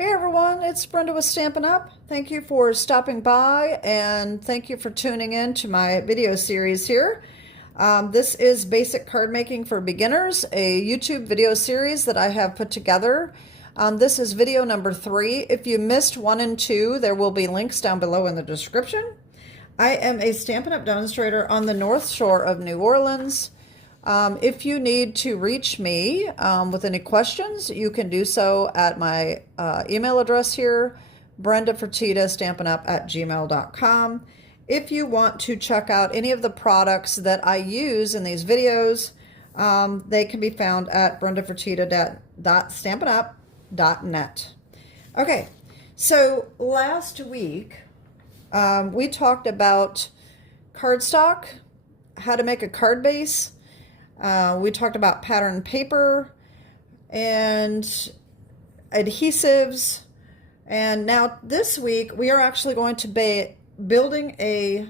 Hey everyone, it's Brenda with Stampin' Up. Thank you for stopping by and thank you for tuning in to my video series here. This is Basic Card Making for Beginners, a YouTube video series that I have put together. This is video number 3. If you missed 1 and 2, there will be links down below in the description. I am a Stampin' Up demonstrator on the North Shore of New Orleans. If you need to reach me with any questions, you can do so at my email address here, brendafertitta@gmail.com. If you want to check out any of the products that I use in these videos, they can be found at brendafertitta.stampinup.net. Okay, so last week we talked about cardstock, how to make a card base. We talked about pattern paper and adhesives. And now this week we are actually going to be building a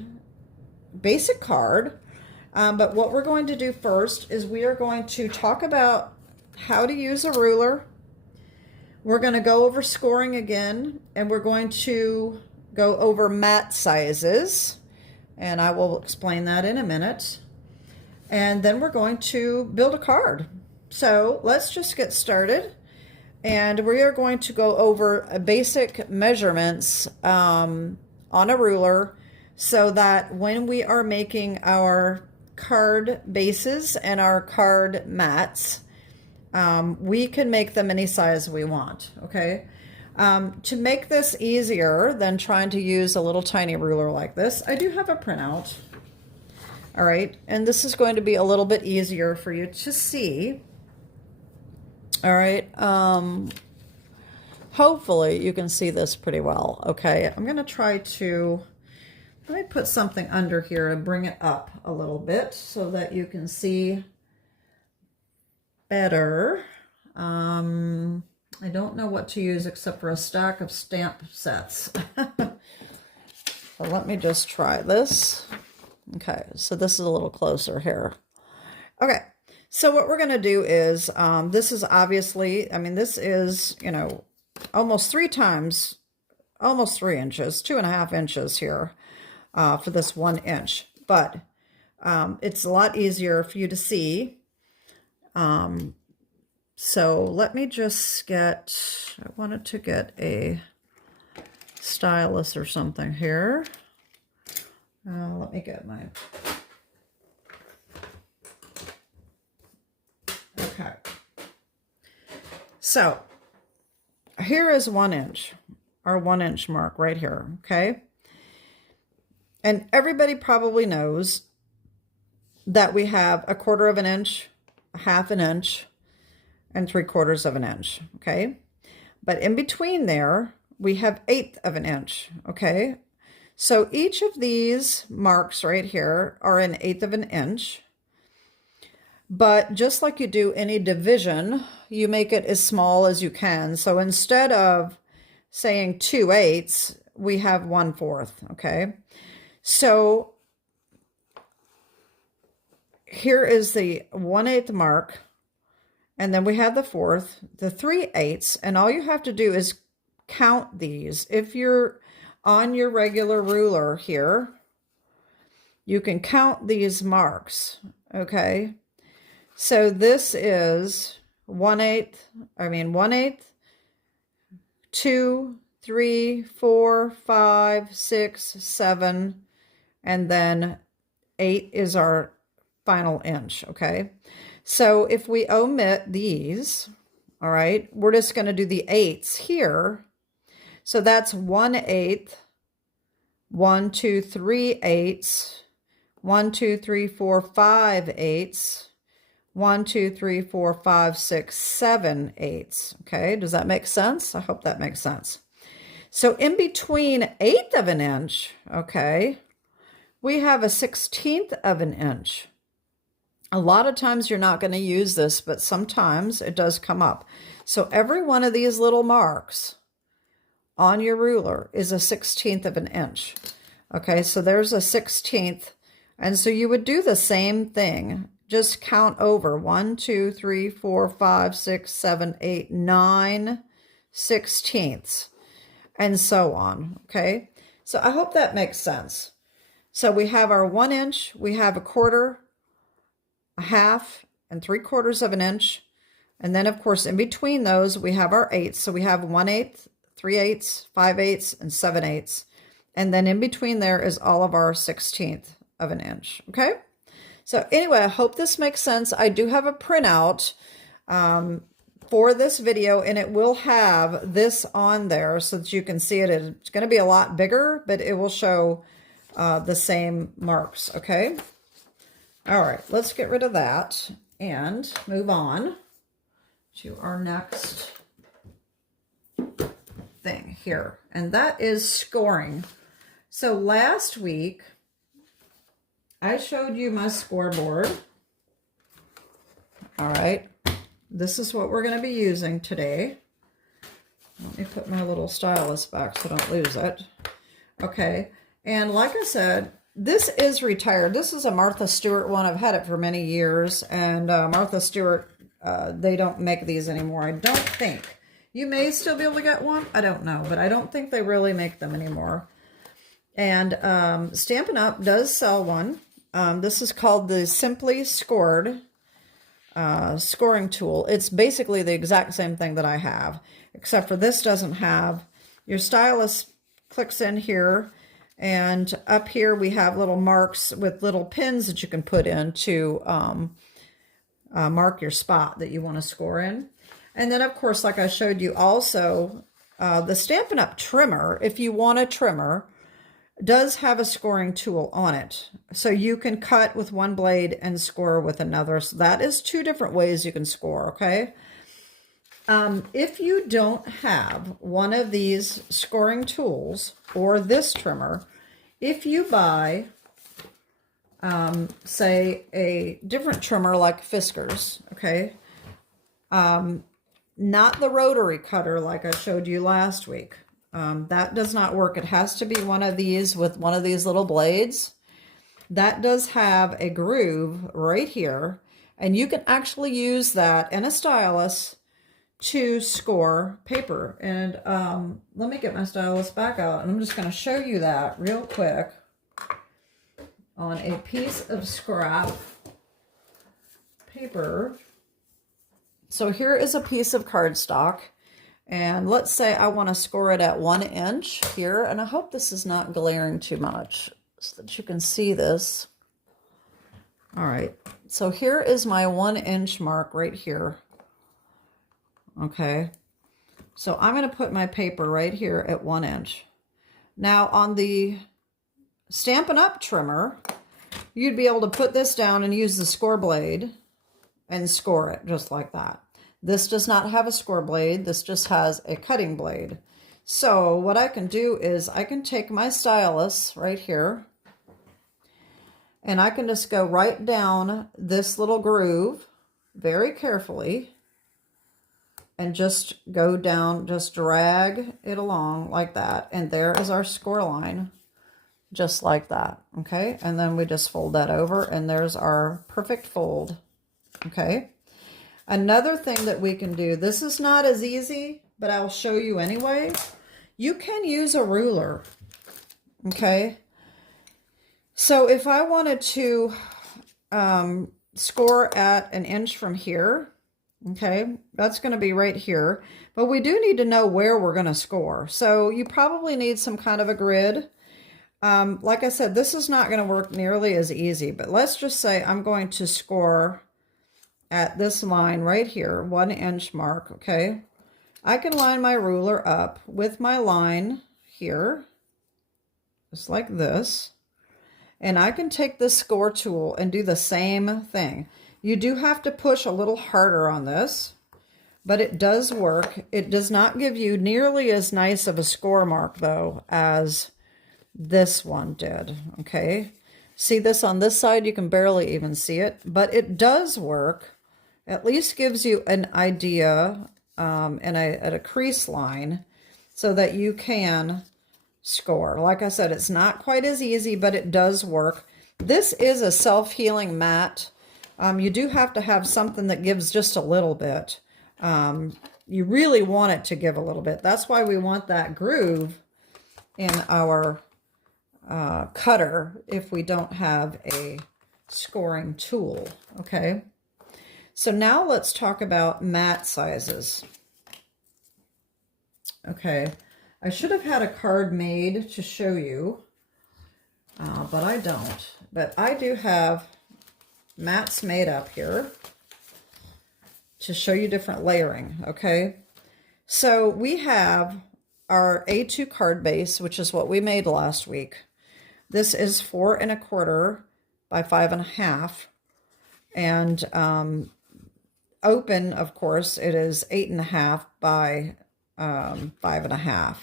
basic card. But what we're going to do first is we are going to talk about how to use a ruler. We're going to go over scoring again, and we're going to go over mat sizes. And I will explain that in a minute. And then we're going to build a card. So let's just get started. And we are going to go over basic measurements on a ruler so that when we are making our card bases and our card mats, we can make them any size we want, okay? To make this easier than trying to use a little tiny ruler like this, I do have a printout. All right, and this is going to be a little bit easier for you to see. All right, hopefully you can see this pretty well. Okay, I'm gonna try to, let me put something under here to bring it up a little bit so that you can see better. I don't know what to use except for a stack of stamp sets. So let me just try this. Okay, so this is a little closer here. Okay, so what we're going to do is, this is obviously, I mean, this is, you know, almost 3 inches, 2.5 inches here for this 1 inch. But it's a lot easier for you to see. So let me just get, I wanted to get a stylus or something here. Let me get my, okay. So here is 1 inch, our 1 inch mark right here, okay? And everybody probably knows that we have 1/4 of an inch, 1/2 an inch, and 3/4 of an inch, okay? But in between there, we have 1/8 of an inch, okay? So each of these marks right here are 1/8 of an inch. But just like you do any division, you make it as small as you can. So instead of saying 2/8, we have 1/4, okay? So here is the 1/8 mark, and then we have the 1/4, the 3/8, and all you have to do is count these. If you're on your regular ruler here, you can count these marks, okay? So this is 1/8, 2, 3, 4, 5, 6, 7, and then 8 is our final inch, okay? So if we omit these, all right, we're just going to do the 8s here. So that's 1/8, 1, 2, 3 8s, 1, 2, 3, 4, 5 8s, 1, 2, 3, 4, 5, 6, 7 8s. Okay, does that make sense? I hope that makes sense. So in between 1/8 of an inch, okay, we have a 1/16 of an inch. A lot of times you're not going to use this, but sometimes it does come up. So every one of these little marks on your ruler is a 1/16 of an inch. Okay, so there's a 1/16. And so you would do the same thing. Just count over 1, 2, 3, 4, 5, 6, 7, 8, 9 16ths, and so on, okay? So I hope that makes sense. So we have our 1 inch, we have a quarter, a half, and 3/4 of an inch. And then, of course, in between those, we have our eighths. So we have 1/8, 3/8, 5/8, and 7/8. And then in between there is all of our 16th of an inch, okay? So anyway, I hope this makes sense. I do have a printout for this video, and it will have this on there so that you can see it. It's going to be a lot bigger, but it will show the same marks, okay? All right, let's get rid of that and move on to our next thing here, and that is scoring. So last week, I showed you my scoreboard. All right, this is what we're going to be using today. Let me put my little stylus back so I don't lose it. Okay, and like I said, this is retired. This is a Martha Stewart one. I've had it for many years, and Martha Stewart, they don't make these anymore, I don't think. You may still be able to get one. I don't know, but I don't think they really make them anymore. And Stampin' Up! Does sell one. This is called the Simply Scored scoring tool. It's basically the exact same thing that I have, except for this doesn't have. Your stylus clicks in here, and up here we have little marks with little pins that you can put in to mark your spot that you want to score in. And then, of course, like I showed you also, the Stampin' Up! Trimmer, if you want a trimmer, does have a scoring tool on it. So you can cut with one blade and score with another. So that is 2 different ways you can score, okay? If you don't have one of these scoring tools or this trimmer, if you buy, say, a different trimmer like Fiskars, okay, not the rotary cutter like I showed you last week. That does not work. It has to be one of these with one of these little blades. That does have a groove right here, and you can actually use that in a stylus to score paper. And let me get my stylus back out, and I'm just going to show you that real quick on a piece of scrap paper. So here is a piece of cardstock, and let's say I want to score it at 1 inch here, and I hope this is not glaring too much so that you can see this. All right, so here is my 1 inch mark right here. Okay, so I'm going to put my paper right here at 1 inch. Now on the Stampin' Up! Trimmer, you'd be able to put this down and use the score blade and score it just like that. This does not have a score blade. This just has a cutting blade. So what I can do is I can take my stylus right here, and I can just go right down this little groove very carefully and just go down, just drag it along like that. And there is our score line, just like that, okay? And then we just fold that over, and there's our perfect fold, okay? Another thing that we can do, this is not as easy, but I'll show you anyway. You can use a ruler, okay? So if I wanted to score at 1 inch from here, okay, that's going to be right here. But we do need to know where we're going to score. So you probably need some kind of a grid. Like I said, this is not going to work nearly as easy, but let's just say I'm going to score at this line right here, 1 inch mark, okay? I can line my ruler up with my line here, just like this. And I can take this score tool and do the same thing. You do have to push a little harder on this, but it does work. It does not give you nearly as nice of a score mark, though, as this one did, okay? See this on this side? You can barely even see it, but it does work. At least gives you an idea at a crease line so that you can score. Like I said, it's not quite as easy, but it does work. This is a self-healing mat. You do have to have something that gives just a little bit. you really want it to give a little bit. That's why we want that groove in our cutter if we don't have a scoring tool, okay? So now let's talk about mat sizes. Okay, I should have had a card made to show you, but I don't. But I do have mats made up here to show you different layering, okay? So we have our A2 card base, which is what we made last week. This is 4 1/4 by 5 1/2, and open, of course, it is 8 1/2 by 5 1/2.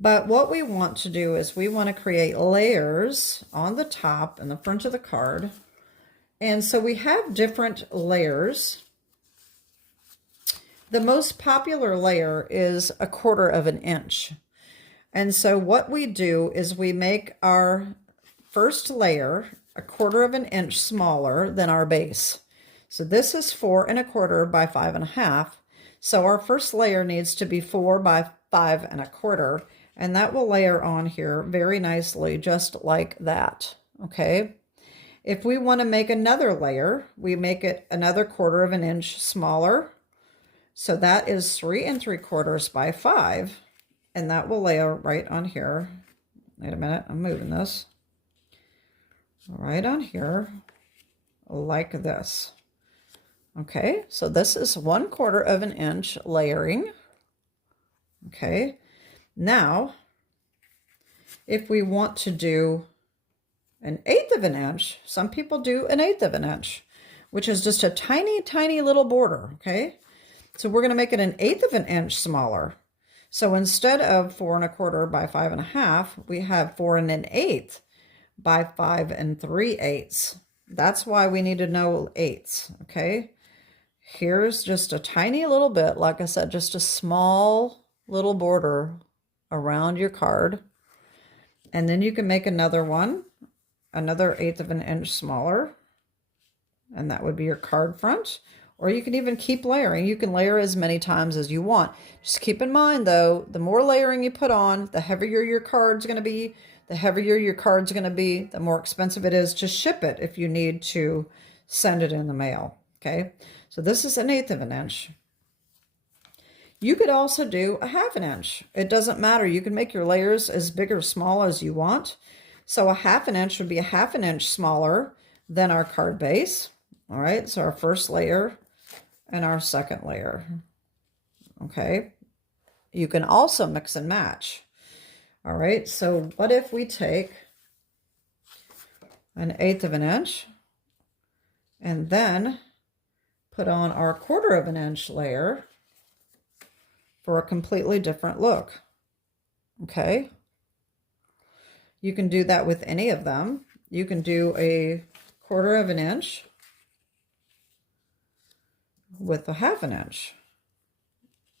But what we want to do is we want to create layers on the top and the front of the card. And so we have different layers. The most popular layer is 1/4 inch. And so what we do is we make our first layer 1/4 inch smaller than our base. So this is 4 1/4 by 5 1/2. So our first layer needs to be 4 by 5 1/4, and that will layer on here very nicely, just like that, okay? If we want to make another layer, we make it another 1/4 inch smaller. So that is 3 3/4 by 5, and that will layer right on here. Wait a minute, I'm moving this. Right on here, like this. Okay, so this is 1/4 inch layering. Okay, now, if we want to do 1/8 inch, some people do 1/8 inch, which is just a tiny, tiny little border, okay? So we're going to make it 1/8 inch smaller. So instead of 4 1/4 by 5 1/2, we have 4 1/8 by 5 3/8. That's why we need to know eighths, okay? Here's just a tiny little bit, like I said, just a small little border around your card. And then you can make another one, another 1/8 inch smaller, and that would be your card front. Or you can even keep layering. You can layer as many times as you want. Just keep in mind, though, the more layering you put on, the heavier your card's going to be. The heavier your card's going to be, the more expensive it is to ship it if you need to send it in the mail, okay? So this is 1/8 inch. You could also do a 1/2 inch. It doesn't matter. You can make your layers as big or small as you want. So a 1/2 inch would be a 1/2 inch smaller than our card base. All right, so our first layer and our second layer. Okay, you can also mix and match. All right, so what if we take 1/8 inch and then put on our 1/4 inch layer for a completely different look? Okay, you can do that with any of them. You can do a 1/4 inch with a 1/2 inch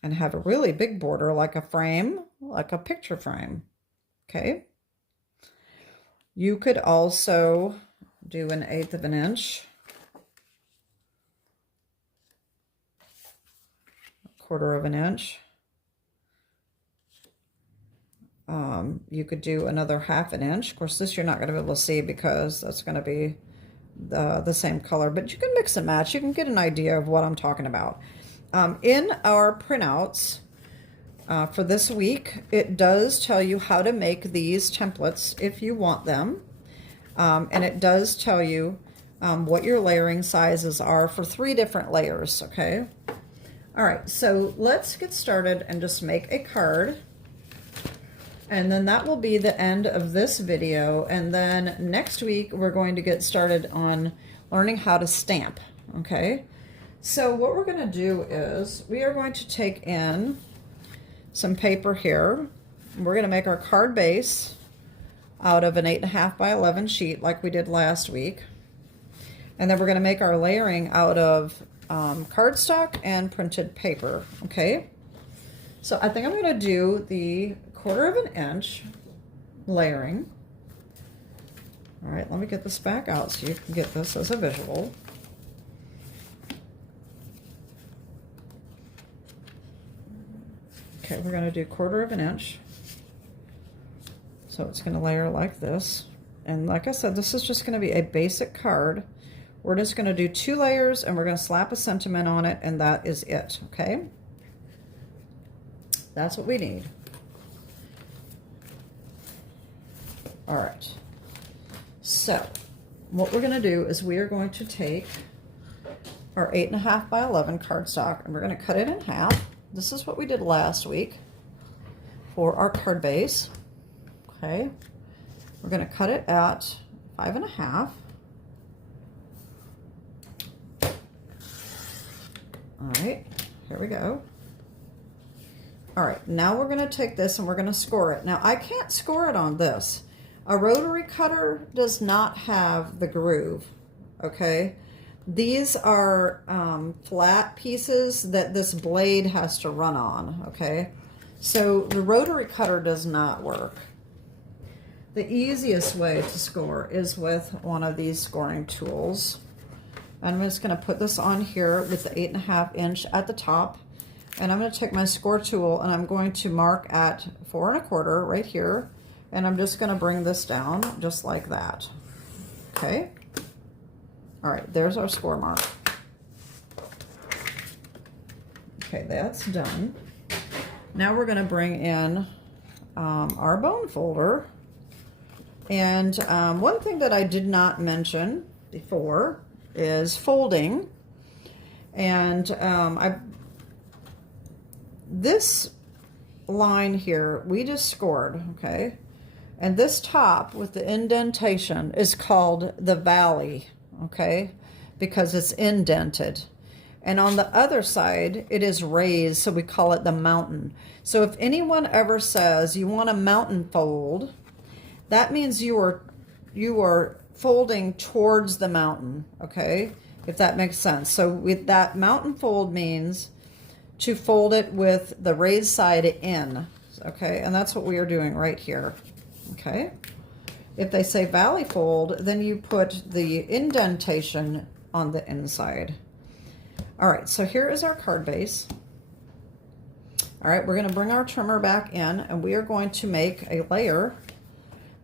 and have a really big border, like a frame, like a picture frame. Okay, you could also do 1/8 inch, 1/4 inch. You could do another 1/2 inch. Of course, this you're not going to be able to see because that's going to be the same color, but you can mix and match. You can get an idea of what I'm talking about. In our printouts for this week, it does tell you how to make these templates if you want them. And it does tell you what your layering sizes are for 3 different layers, okay? All right, so let's get started and just make a card. And then that will be the end of this video. And then next week, we're going to get started on learning how to stamp, okay? So what we're going to do is we are going to take in some paper here. We're going to make our card base out of an 8 1/2 by 11 sheet like we did last week. And then we're going to make our layering out of cardstock and printed paper, okay? So I think I'm going to do the 1/4 inch layering. All right, let me get this back out so you can get this as a visual. Okay, we're going to do 1/4 of an inch. So it's going to layer like this. And like I said, this is just going to be a basic card. We're just going to do 2 layers and we're going to slap a sentiment on it, and that is it, okay? That's what we need. All right. So what we're going to do is we are going to take our 8.5 by 11 cardstock and we're going to cut it in half. This is what we did last week for our card base. Okay. We're going to cut it at 5.5. All right, here we go. All right, now we're going to take this and we're going to score it. Now, I can't score it on this. A rotary cutter does not have the groove, okay? These are flat pieces that this blade has to run on, okay? So the rotary cutter does not work. The easiest way to score is with one of these scoring tools. I'm just going to put this on here with the 8.5 inch at the top. And I'm going to take my score tool and I'm going to mark at 4 1/4 right here. And I'm just going to bring this down just like that. Okay. All right, there's our score mark. Okay, that's done. Now we're going to bring in our bone folder. And one thing that I did not mention before is folding. And this line here, we just scored, okay? And this top with the indentation is called the valley, okay? Because it's indented. And on the other side, it is raised, so we call it the mountain. So if anyone ever says you want a mountain fold, that means you are folding towards the mountain, okay? If that makes sense. So with that, mountain fold means to fold it with the raised side in, okay? And that's what we are doing right here, okay? If they say valley fold, then you put the indentation on the inside. All right, so here is our card base. All right, we're gonna bring our trimmer back in and we are going to make a layer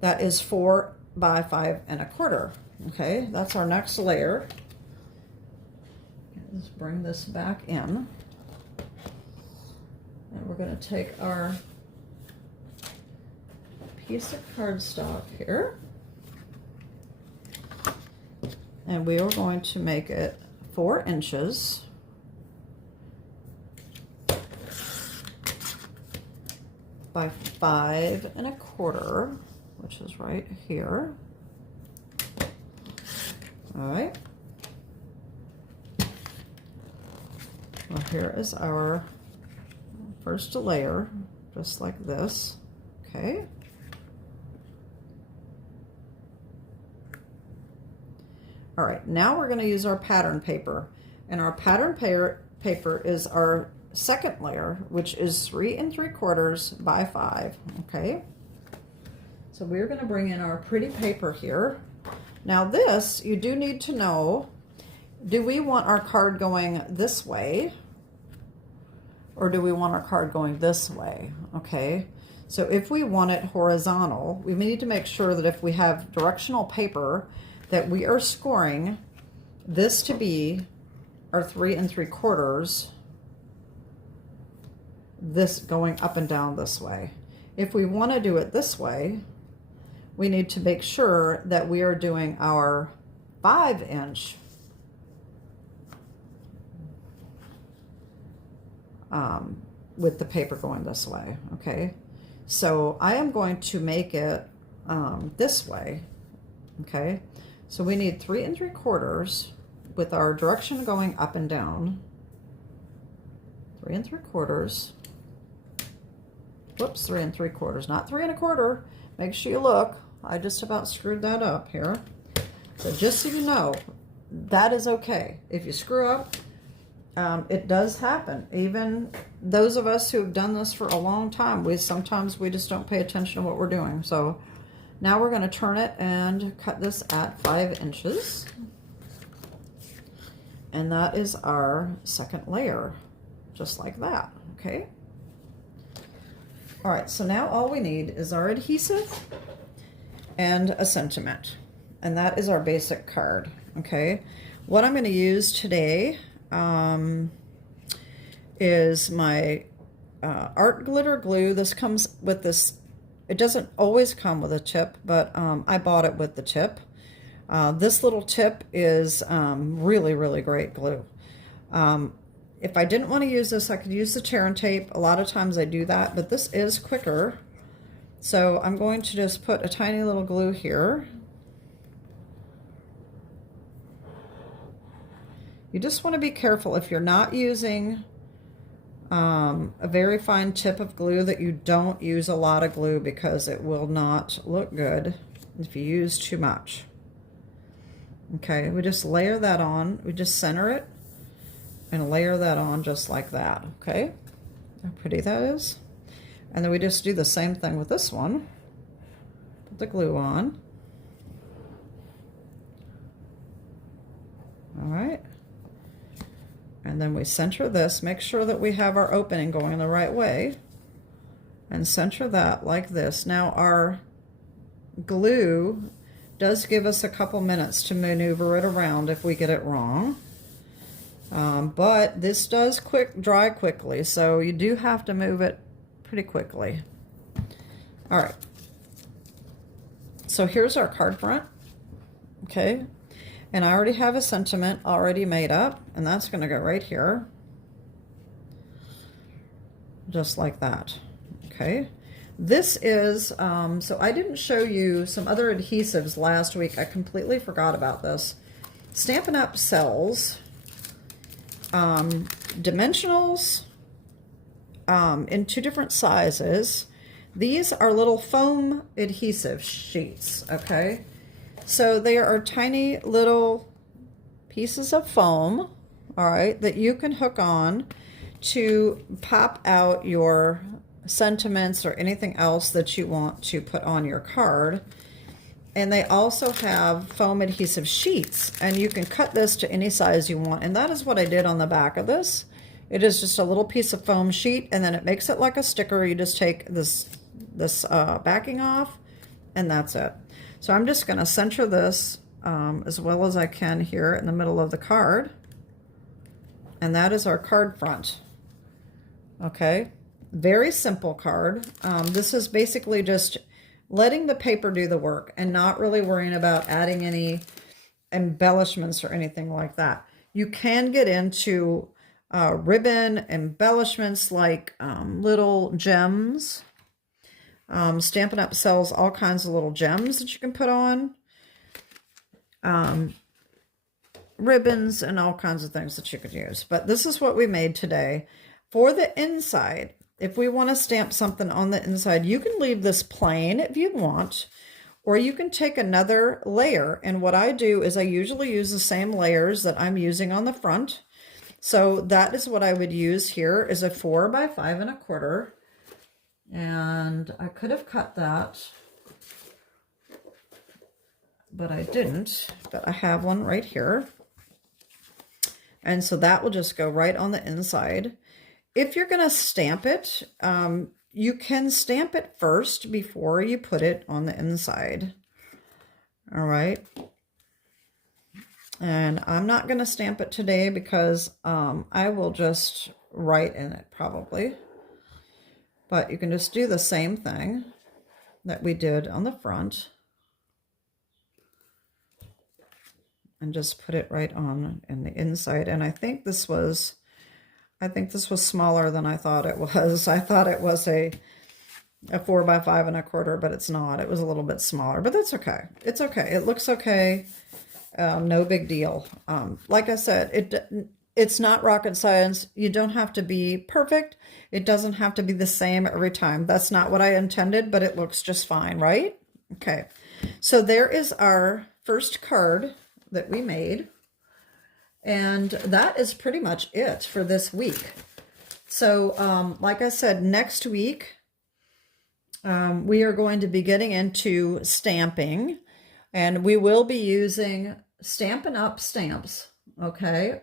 that is 4 by 5 1/4. Okay, that's our next layer. Let's bring this back in. And we're going to take our piece of cardstock here. And we are going to make it 4 inches by 5 1/4. Which is right here. All right. Well, here is our first layer, just like this. Okay. All right, now we're going to use our pattern paper. And our pattern paper is our second layer, which is 3 3/4 by 5. Okay. So we're going to bring in our pretty paper here. Now this, you do need to know, do we want our card going this way or do we want our card going this way? Okay, so if we want it horizontal, we need to make sure that if we have directional paper that we are scoring this to be our 3 3/4, this going up and down this way. If we want to do it this way, we need to make sure that we are doing our 5 inch with the paper going this way, okay? So I am going to make it this way, okay? So we need 3 3/4 with our direction going up and down. 3 3/4. Whoops, 3 3/4, not 3 1/4. Make sure you look. I just about screwed that up here. So just so you know, that is okay. If you screw up, it does happen. Even those of us who have done this for a long time, sometimes we just don't pay attention to what we're doing. So now we're going to turn it and cut this at 5 inches. And that is our second layer, just like that, okay? All right, so now all we need is our adhesive and a sentiment. And that is our basic card, okay? What I'm going to use today is my art glitter glue. This comes with this, it doesn't always come with a tip, but I bought it with the tip. This little tip is really, really great glue. If I didn't want to use this, I could use the tear and tape. A lot of times I do that, but this is quicker. So I'm going to just put a tiny little glue here. You just want to be careful if you're not using a very fine tip of glue that you don't use a lot of glue, because it will not look good if you use too much. Okay, we just layer that on. We just center it and layer that on just like that. Okay, how pretty that is. And then we just do the same thing with this one. Put the glue on. All right. And then we center this. Make sure that we have our opening going in the right way. And center that like this. Now our glue does give us a couple minutes to maneuver it around if we get it wrong. But this does dry quickly, so you do have to move it pretty quickly. All right. So here's our card front. Okay. And I already have a sentiment already made up, and that's going to go right here. Just like that. Okay. This is, so I didn't show you some other adhesives last week. I completely forgot about this. Stampin' Up! Sells dimensionals in 2 different sizes. These are little foam adhesive sheets, okay? So they are tiny little pieces of foam, all right, that you can hook on to pop out your sentiments or anything else that you want to put on your card. And they also have foam adhesive sheets, and you can cut this to any size you want. And that is what I did on the back of this. It is just a little piece of foam sheet, and then it makes it like a sticker. You just take this backing off, and that's it. So I'm just going to center this as well as I can here in the middle of the card. And that is our card front. Okay, very simple card. This is basically just letting the paper do the work and not really worrying about adding any embellishments or anything like that. You can get into ribbon embellishments like little gems. Stampin' Up! Sells all kinds of little gems that you can put on. Ribbons and all kinds of things that you could use. But this is what we made today. For the inside, if we want to stamp something on the inside, you can leave this plain if you want, or you can take another layer. And what I do is I usually use the same layers that I'm using on the front. So that is what I would use here, is a 4 by 5 1/4. And I could have cut that, but I didn't. But I have one right here. And so that will just go right on the inside. If you're going to stamp it, you can stamp it first before you put it on the inside. All right. And I'm not going to stamp it today because I will just write in it probably. But you can just do the same thing that we did on the front. And just put it right on in the inside. And I think this was smaller than I thought it was. I thought it was a 4 by 5 1/4, but it's not. It was a little bit smaller, but that's okay. It's okay. It looks okay. No big deal. Like I said, it's not rocket science. You don't have to be perfect. It doesn't have to be the same every time. That's not what I intended, but it looks just fine, right? Okay. So there is our first card that we made. And that is pretty much it for this week. So, like I said, next week, we are going to be getting into stamping, and we will be using Stampin' Up! Stamps, okay?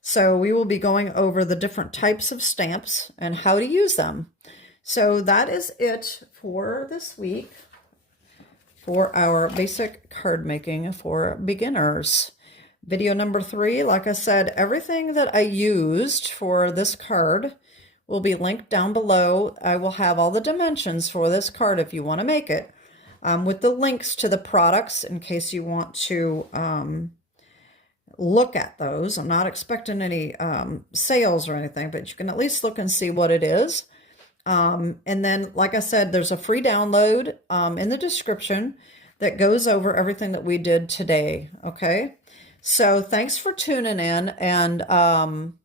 So we will be going over the different types of stamps and how to use them. So that is it for this week for our basic card making for beginners. Video number 3, like I said, everything that I used for this card will be linked down below. I will have all the dimensions for this card if you want to make it, with the links to the products in case you want to look at those. I'm not expecting any sales or anything, but you can at least look and see what it is. And then, like I said, there's a free download in the description that goes over everything that we did today, okay? So thanks for tuning in, and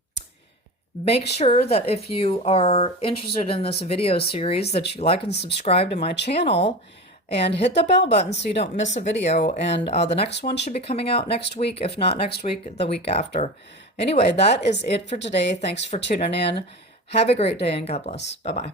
make sure that if you are interested in this video series that you like and subscribe to my channel and hit the bell button so you don't miss a video. And the next one should be coming out next week. If not next week, the week after. Anyway, that is it for today. Thanks for tuning in. Have a great day and God bless. Bye-bye.